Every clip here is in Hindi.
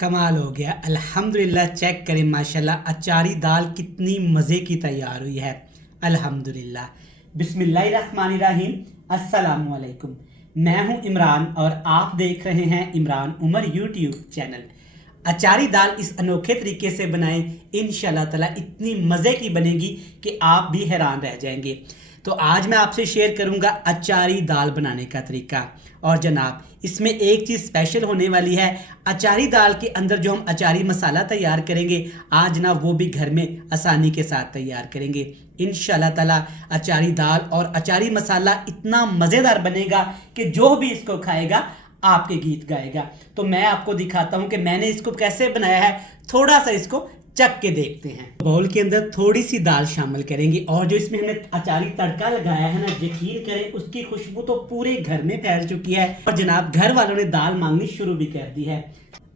कमाल हो गया। अल्हम्दुलिल्लाह। चेक करें माशाल्लाह अचारी दाल कितनी मज़े की तैयार हुई है। अल्हम्दुलिल्लाह। बिस्मिल्लाहिर्रहमानिर्रहीम। अस्सलामु अलैकुम। मैं हूं इमरान और आप देख रहे हैं इमरान उमर यूट्यूब चैनल। अचारी दाल इस अनोखे तरीके से बनाएं, इंशाल्लाह ताला इतनी मज़े की बनेगी कि आप भी हैरान रह जाएंगे। तो आज मैं आपसे शेयर करूंगा अचारी दाल बनाने का तरीका। और जनाब इसमें एक चीज़ स्पेशल होने वाली है। अचारी दाल के अंदर जो हम अचारी मसाला तैयार करेंगे आज जनाब वो भी घर में आसानी के साथ तैयार करेंगे इंशाल्लाह ताला। अचारी दाल और अचारी मसाला इतना मज़ेदार बनेगा कि जो भी इसको खाएगा आपके गीत गाएगा। तो मैं आपको दिखाता हूं कि मैंने इसको कैसे बनाया है। थोड़ा सा इसको चख के देखते हैं। बाउल के अंदर थोड़ी सी दाल शामिल करेंगे और जो इसमें हमने अचारी तड़का लगाया है ना, यकीन करें उसकी खुशबू तो पूरे घर में फैल चुकी है और जनाब घर वालों ने दाल मांगनी शुरू भी कर दी है।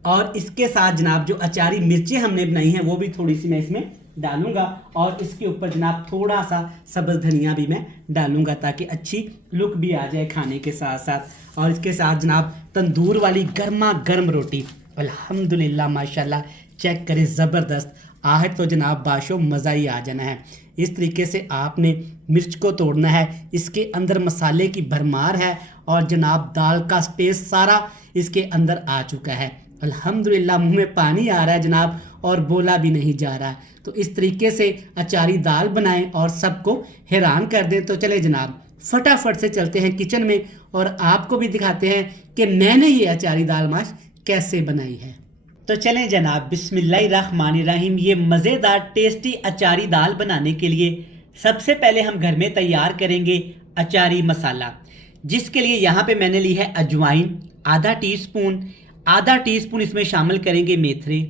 और इसके साथ जनाब जो अचारी मिर्चें हमने बनाई हैं वो भी थोड़ी सी मैं इसमें डालूंगा और इसके ऊपर जनाब थोड़ा सा सब्ज धनिया भी मैं डालूंगा ताकि अच्छी लुक भी आ जाए खाने के साथ साथ। और इसके साथ जनाब तंदूर वाली गर्मा गर्म रोटी। अल्हम्दुलिल्लाह माशाल्लाह। चेक करें ज़बरदस्त आहट तो जनाब बाशो मज़ा ही आ जाना है। इस तरीके से आपने मिर्च को तोड़ना है, इसके अंदर मसाले की भरमार है और जनाब दाल का टेस्ट सारा इसके अंदर आ चुका है। अल्हम्दुलिल्लाह मुंह में पानी आ रहा है जनाब और बोला भी नहीं जा रहा। तो इस तरीके से अचारी दाल बनाएं और सबको हैरान कर दें। तो चले जनाब फटाफट से चलते हैं किचन में और आपको भी दिखाते हैं कि मैंने ये अचारी दाल माश कैसे बनाई है। तो चलें जनाब बिस्मिल्लाहिर्रहमानिर्रहीम। ये मज़ेदार टेस्टी अचारी दाल बनाने के लिए सबसे पहले हम घर में तैयार करेंगे अचारी मसाला, जिसके लिए यहाँ पे मैंने ली है अजवाइन आधा टीस्पून। आधा टीस्पून इसमें शामिल करेंगे मेथरे,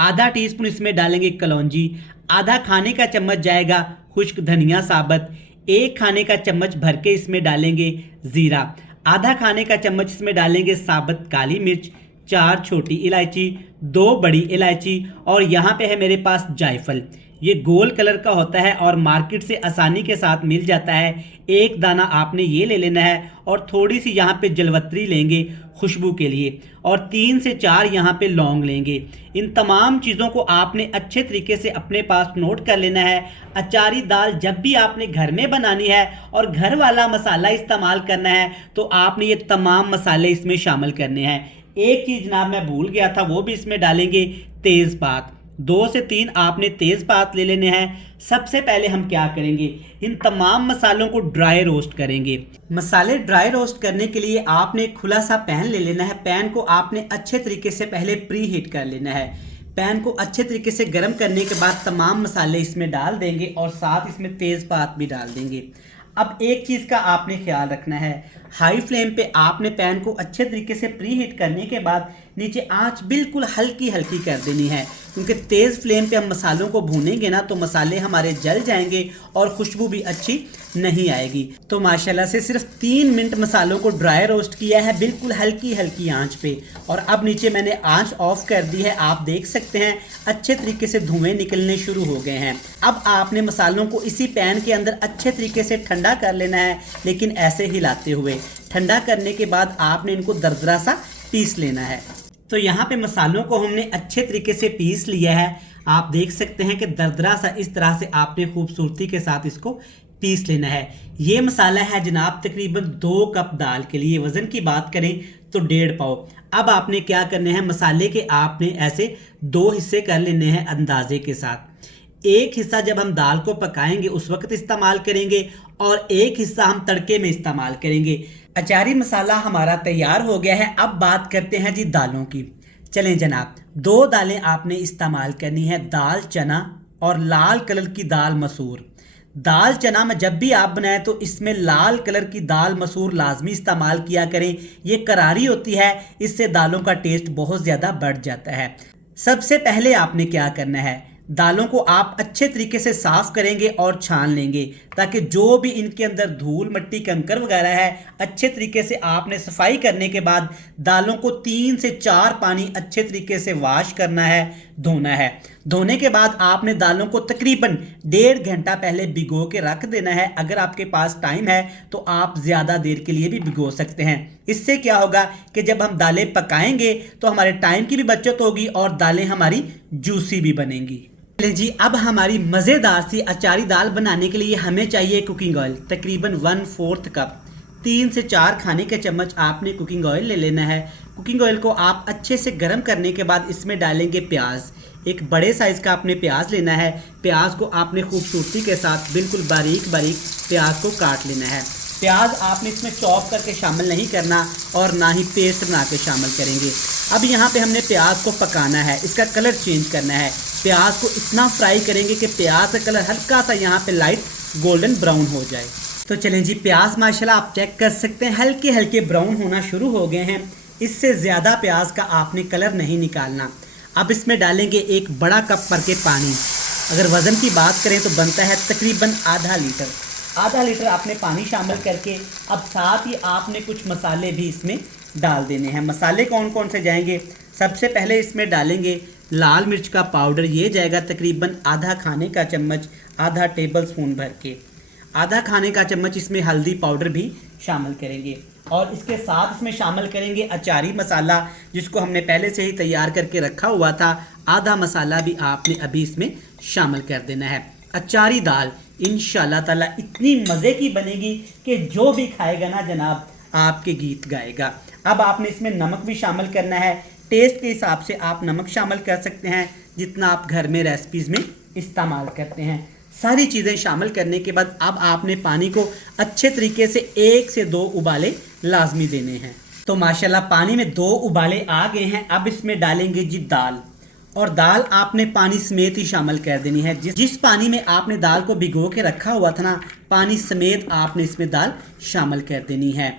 आधा टीस्पून इसमें डालेंगे कलौंजी, आधा खाने का चम्मच जाएगा खुश्क धनिया साबत, एक खाने का चम्मच भर के इसमें डालेंगे ज़ीरा, आधा खाने का चम्मच इसमें डालेंगे साबत काली मिर्च, 4 छोटी इलायची, 2 बड़ी इलायची और यहाँ पे है मेरे पास जायफल। ये गोल कलर का होता है और मार्केट से आसानी के साथ मिल जाता है। एक दाना आपने ये ले लेना है और थोड़ी सी यहाँ पे जलवत्री लेंगे खुशबू के लिए और 3 से 4 यहाँ पे लौंग लेंगे। इन तमाम चीज़ों को आपने अच्छे तरीके से अपने पास नोट कर लेना है। अचारी दाल जब भी आपने घर में बनानी है और घर वाला मसाला इस्तेमाल करना है तो आपने ये तमाम मसाले इसमें शामिल करने हैं। एक चीज़ जनाब मैं भूल गया था, वो भी इसमें डालेंगे तेज़पात। 2 से 3 आपने तेज़पात ले लेने हैं। सबसे पहले हम क्या करेंगे, इन तमाम मसालों को ड्राई रोस्ट करेंगे। मसाले ड्राई रोस्ट करने के लिए आपने खुला सा पैन ले लेना है। पैन को आपने अच्छे तरीके से पहले प्री हीट कर लेना है। पैन को अच्छे तरीके से गर्म करने के बाद तमाम मसाले इसमें डाल देंगे और साथ इसमें तेज़पात भी डाल देंगे। अब एक चीज़ का आपने ख्याल रखना है, हाई फ्लेम पे आपने पैन को अच्छे तरीके से प्री हीट करने के बाद नीचे आंच बिल्कुल हल्की हल्की कर देनी है, क्योंकि तेज़ फ्लेम पे हम मसालों को भूनेंगे ना तो मसाले हमारे जल जाएंगे और खुशबू भी अच्छी नहीं आएगी। तो माशाल्लाह से सिर्फ 3 मिनट मसालों को ड्राई रोस्ट किया है बिल्कुल हल्की हल्की आंच पे। और अब नीचे मैंने आंच ऑफ कर दी है। आप देख सकते हैं अच्छे तरीके से धुएँ निकलने शुरू हो गए हैं। अब आपने मसालों को इसी पैन के अंदर अच्छे तरीके से ठंडा कर लेना है, लेकिन ऐसे हिलाते हुए। ठंडा करने के बाद आपने इनको दरदरा सा पीस लेना है। तो यहाँ पे मसालों को हमने अच्छे तरीके से पीस लिया है। आप देख सकते हैं कि दरदरा सा इस तरह से आपने खूबसूरती के साथ इसको पीस लेना है। ये मसाला है जनाब तकरीबन 2 कप दाल के लिए। वज़न की बात करें तो 1.5 पाव। अब आपने क्या करने हैं, मसाले के आपने ऐसे 2 हिस्से कर लेने हैं अंदाजे के साथ। एक हिस्सा जब हम दाल को पकाएंगे उस वक्त इस्तेमाल करेंगे और एक हिस्सा हम तड़के में इस्तेमाल करेंगे। अचारी मसाला हमारा तैयार हो गया है। अब बात करते हैं जी दालों की। चलें जनाब, 2 दालें आपने इस्तेमाल करनी है, दाल चना और लाल कलर की दाल मसूर। दाल चना में जब भी आप बनाएं तो इसमें लाल कलर की दाल मसूर लाजमी इस्तेमाल किया करें। ये करारी होती है, इससे दालों का टेस्ट बहुत ज़्यादा बढ़ जाता है। सबसे पहले आपने क्या करना है, दालों को आप अच्छे तरीके से साफ करेंगे और छान लेंगे ताकि जो भी इनके अंदर धूल मिट्टी कंकर वगैरह है अच्छे तरीके से आपने सफाई करने के बाद दालों को 3 से 4 पानी अच्छे तरीके से वॉश करना है, धोना है। धोने के बाद आपने दालों को तकरीबन 1.5 घंटा पहले भिगो के रख देना है। अगर आपके पास टाइम है तो आप ज़्यादा देर के लिए भी भिगो सकते हैं। इससे क्या होगा कि जब हम दालें पकाएंगे तो हमारे टाइम की भी बचत होगी और दालें हमारी जूसी भी बनेंगी। चलिए जी, अब हमारी मज़ेदार सी अचारी दाल बनाने के लिए हमें चाहिए कुकिंग ऑयल, तकरीबन 1/4 कप। 3 से 4 खाने के चम्मच आपने कुकिंग ऑयल ले लेना है। कुकिंग ऑयल को आप अच्छे से गर्म करने के बाद इसमें डालेंगे प्याज। एक बड़े साइज़ का आपने प्याज लेना है। प्याज को आपने खूबसूरती के साथ बिल्कुल बारीक बारीक प्याज को काट लेना है। प्याज आपने इसमें चॉप करके शामिल नहीं करना और ना ही पेस्ट बना के शामिल करेंगे। अब यहाँ पे हमने प्याज को पकाना है, इसका कलर चेंज करना है। प्याज को इतना फ्राई करेंगे कि प्याज का कलर हल्का सा यहाँ पे लाइट गोल्डन ब्राउन हो जाए। तो चलें जी, प्याज माशाल्लाह आप चेक कर सकते हैं हल्के हल्के ब्राउन होना शुरू हो गए हैं। इससे ज़्यादा प्याज का आपने कलर नहीं निकालना। अब इसमें डालेंगे एक बड़ा कप भर के पानी। अगर वज़न की बात करें तो बनता है तकरीबन आधा लीटर। आधा लीटर आपने पानी शामिल करके अब साथ ही आपने कुछ मसाले भी इसमें डाल देने हैं। मसाले कौन कौन से जाएंगे? सबसे पहले इसमें डालेंगे लाल मिर्च का पाउडर, ये जाएगा तकरीबन आधा खाने का चम्मच, आधा टेबल स्पून भर के। आधा खाने का चम्मच इसमें हल्दी पाउडर भी शामिल करेंगे और इसके साथ इसमें शामिल करेंगे अचारी मसाला, जिसको हमने पहले से ही तैयार करके रखा हुआ था। आधा मसाला भी आपने अभी इसमें शामिल कर देना है। अचारी दाल इंशाल्लाह ताला इतनी मज़े की बनेगी कि जो भी खाएगा ना जनाब आपके गीत गाएगा। अब आपने इसमें नमक भी शामिल करना है। टेस्ट के हिसाब से आप नमक शामिल कर सकते हैं जितना आप घर में रेसिपीज़ में इस्तेमाल करते हैं। सारी चीज़ें शामिल करने के बाद अब आपने पानी को अच्छे तरीके से 1 से 2 उबाले लाजमी देने हैं। तो माशाल्लाह पानी में 2 उबाले आ गए हैं। अब इसमें डालेंगे जी दाल, और दाल आपने पानी समेत ही शामिल कर देनी है। जिस पानी में आपने दाल को भिगो के रखा हुआ था ना, पानी समेत आपने इसमें दाल शामिल कर देनी है।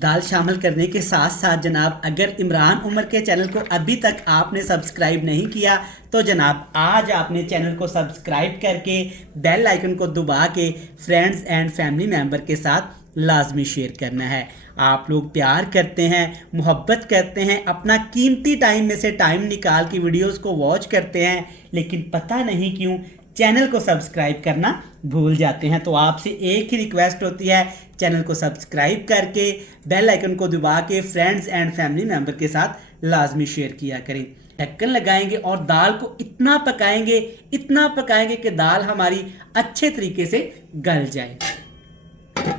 दाल शामिल करने के साथ साथ जनाब अगर इमरान उमर के चैनल को अभी तक आपने सब्सक्राइब नहीं किया तो जनाब आज आपने चैनल को सब्सक्राइब करके बेल आइकन को दबा के फ्रेंड्स एंड फैमिली मेम्बर के साथ लाजमी शेयर करना है। आप लोग प्यार करते हैं, मोहब्बत करते हैं, अपना कीमती टाइम में से टाइम निकाल के वीडियोस को वॉच करते हैं, लेकिन पता नहीं क्यों चैनल को सब्सक्राइब करना भूल जाते हैं। तो आपसे एक ही रिक्वेस्ट होती है, चैनल को सब्सक्राइब करके बेल आइकन को दबा के फ्रेंड्स एंड फैमिली मेम्बर के साथ लाजमी शेयर किया करें। ढक्कन लगाएंगे और दाल को इतना पकाएंगे कि दाल हमारी अच्छे तरीके से गल जाए।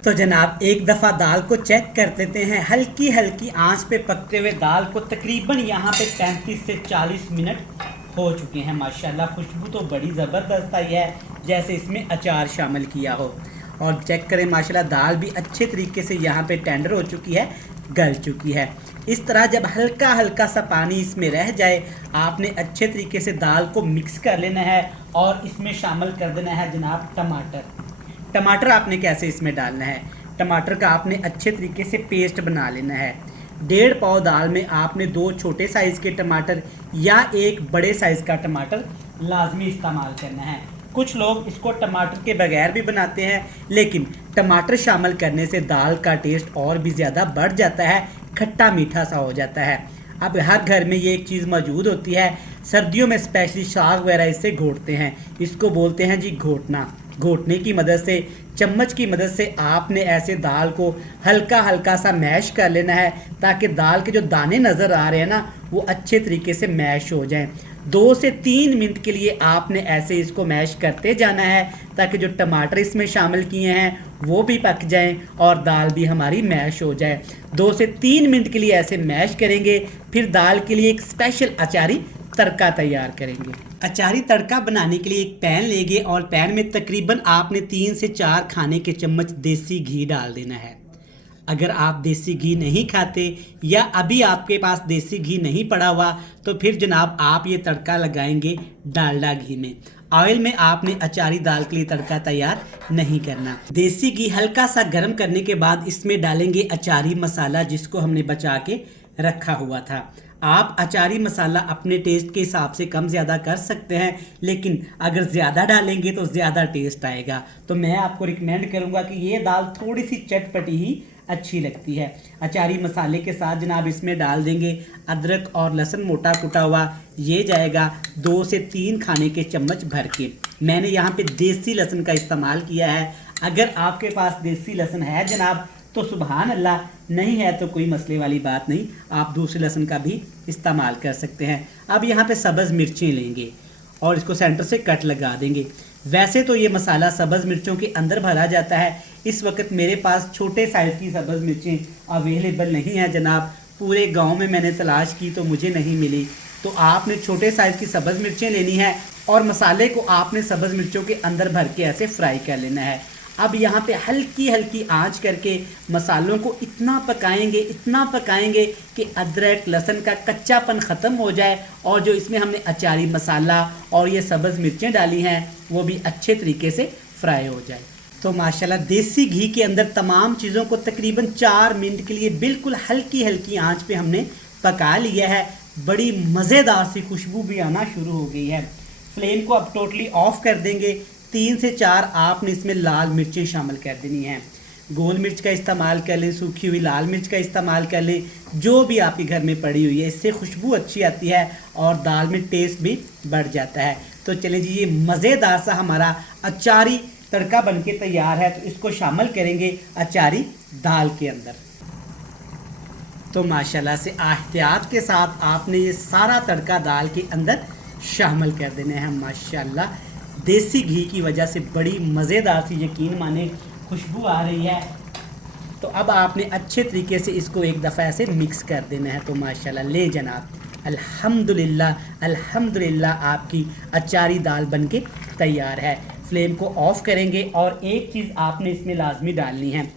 तो जनाब एक दफ़ा दाल को चेक कर लेते हैं। हल्की हल्की आंच पे पकते हुए दाल को तकरीबन यहाँ पे 35 से 40 मिनट हो चुके हैं। माशाल्लाह खुशबू तो बड़ी ज़बरदस्त आई है, जैसे इसमें अचार शामिल किया हो। और चेक करें माशाल्लाह दाल भी अच्छे तरीके से यहाँ पे टेंडर हो चुकी है, गल चुकी है। इस तरह जब हल्का हल्का सा पानी इसमें रह जाए आपने अच्छे तरीके से दाल को मिक्स कर लेना है और इसमें शामिल कर देना है जनाब टमाटर। टमाटर आपने कैसे इसमें डालना है? टमाटर का आपने अच्छे तरीके से पेस्ट बना लेना है। 1.5 पाव दाल में आपने 2 छोटे साइज़ के टमाटर या 1 बड़े साइज़ का टमाटर लाजमी इस्तेमाल करना है। कुछ लोग इसको टमाटर के बगैर भी बनाते हैं, लेकिन टमाटर शामिल करने से दाल का टेस्ट और भी ज़्यादा बढ़ जाता है, खट्टा मीठा सा हो जाता है। अब हर घर में ये एक चीज़ मौजूद होती है, सर्दियों में स्पेशली साग वगैरह इससे घोटते हैं, इसको बोलते हैं जी घोटना। घोटने की मदद से, चम्मच की मदद से आपने ऐसे दाल को हल्का हल्का सा मैश कर लेना है ताकि दाल के जो दाने नज़र आ रहे हैं ना वो अच्छे तरीके से मैश हो जाएं। 2 से 3 मिनट के लिए आपने ऐसे इसको मैश करते जाना है ताकि जो टमाटर इसमें शामिल किए हैं वो भी पक जाएं और दाल भी हमारी मैश हो जाए। 2 से 3 मिनट के लिए ऐसे मैश करेंगे, फिर दाल के लिए एक स्पेशल अचारी तड़का तैयार करेंगे। अचारी तड़का बनाने के लिए एक पैन लेंगे और पैन में तकरीबन आपने 3 से 4 खाने के चम्मच देसी घी डाल देना है। अगर आप देसी घी नहीं खाते या अभी आपके पास देसी घी नहीं पड़ा हुआ तो फिर जनाब आप ये तड़का लगाएंगे डालडा घी में। ऑयल में आपने अचारी दाल के लिए तड़का तैयार नहीं करना। देसी घी हल्का सा गर्म करने के बाद इसमें डालेंगे अचारी मसाला जिसको हमने बचा के रखा हुआ था। आप अचारी मसाला अपने टेस्ट के हिसाब से कम ज़्यादा कर सकते हैं, लेकिन अगर ज़्यादा डालेंगे तो ज़्यादा टेस्ट आएगा। तो मैं आपको रिकमेंड करूँगा कि ये दाल थोड़ी सी चटपटी ही अच्छी लगती है। अचारी मसाले के साथ जनाब इसमें डाल देंगे अदरक और लहसुन मोटा कुटा हुआ, ये जाएगा 2 से 3 खाने के चम्मच भर के। मैंने यहाँ पे देसी लहसुन का इस्तेमाल किया है। अगर आपके पास देसी लहसुन है जनाब तो सुभान अल्लाह, नहीं है तो कोई मसले वाली बात नहीं, आप दूसरे लहसुन का भी इस्तेमाल कर सकते हैं। अब यहाँ पे सब्ज़ मिर्चें लेंगे और इसको सेंटर से कट लगा देंगे। वैसे तो ये मसाला सब्ज़ मिर्चों के अंदर भरा जाता है। इस वक्त मेरे पास छोटे साइज़ की सब्ज़ मिर्चें अवेलेबल नहीं है जनाब। पूरे गांव में मैंने तलाश की तो मुझे नहीं मिली। तो आपने छोटे साइज़ की सब्ज़ मिर्चें लेनी है और मसाले को आपने सब्ज़ मिर्चों के अंदर भर के ऐसे फ्राई कर लेना है। अब यहाँ पे हल्की हल्की आंच करके मसालों को इतना पकाएंगे कि अदरक लहसुन का कच्चापन ख़त्म हो जाए और जो इसमें हमने अचारी मसाला और ये सब्ज़ मिर्चें डाली हैं वो भी अच्छे तरीके से फ्राई हो जाए। तो माशाल्लाह देसी घी के अंदर तमाम चीज़ों को तकरीबन 4 मिनट के लिए बिल्कुल हल्की हल्की आंच पे हमने पका लिया है। बड़ी मज़ेदार सी खुशबू भी आना शुरू हो गई है। फ्लेम को अब टोटली ऑफ कर देंगे। 3 से 4 आपने इसमें लाल मिर्चें शामिल कर देनी हैं। गोल मिर्च का इस्तेमाल कर लें, सूखी हुई लाल मिर्च का इस्तेमाल कर लें, जो भी आपके घर में पड़ी हुई है। इससे खुशबू अच्छी आती है और दाल में टेस्ट भी बढ़ जाता है। तो चलें जी, ये मज़ेदार सा हमारा अचारी तड़का बनके तैयार है। तो इसको शामिल करेंगे अचारी दाल के अंदर। तो माशाल्लाह से एहतियात के साथ आपने ये सारा तड़का दाल के अंदर शामिल कर देना है। माशाल्लाह देसी घी की वजह से बड़ी मज़ेदार सी, यकीन माने, खुशबू आ रही है। तो अब आपने अच्छे तरीके से इसको एक दफ़ा ऐसे मिक्स कर देना है। तो माशाल्लाह ले जनाब, अल्हम्दुलिल्लाह अल्हम्दुलिल्लाह आपकी अचारी दाल बनके तैयार है। फ्लेम को ऑफ़ करेंगे और एक चीज़ आपने इसमें लाजमी डालनी है,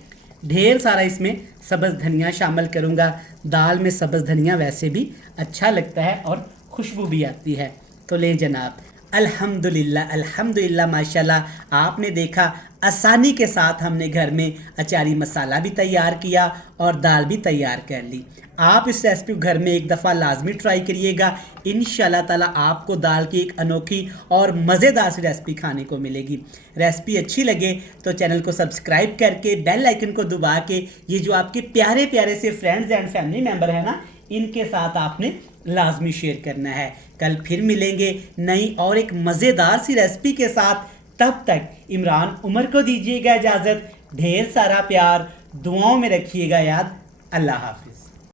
ढेर सारा इसमें सब्ज़ धनिया शामिल करूँगा। दाल में सब्ज़ धनिया वैसे भी अच्छा लगता है और खुशबू भी आती है। तो ले जनाब, अल्हम्दुलिल्लाह अल्हम्दुलिल्लाह माशाल्लाह आपने देखा आसानी के साथ हमने घर में अचारी मसाला भी तैयार किया और दाल भी तैयार कर ली। आप इस रेसिपी को घर में एक दफ़ा लाजमी ट्राई करिएगा। इंशाल्लाह ताला आपको दाल की एक अनोखी और मज़ेदार सी रेसिपी खाने को मिलेगी। रेसिपी अच्छी लगे तो चैनल को सब्सक्राइब करके बेल आइकन को दबा के ये जो आपके प्यारे प्यारे से फ्रेंड्स एंड फैमिली मेम्बर हैं ना, इनके साथ आपने लाजमी शेयर करना है। कल फिर मिलेंगे नई और एक मज़ेदार सी रेसिपी के साथ। तब तक इमरान उमर को दीजिएगा इजाज़त। ढेर सारा प्यार, दुआओं में रखिएगा याद। अल्लाह हाफिज़।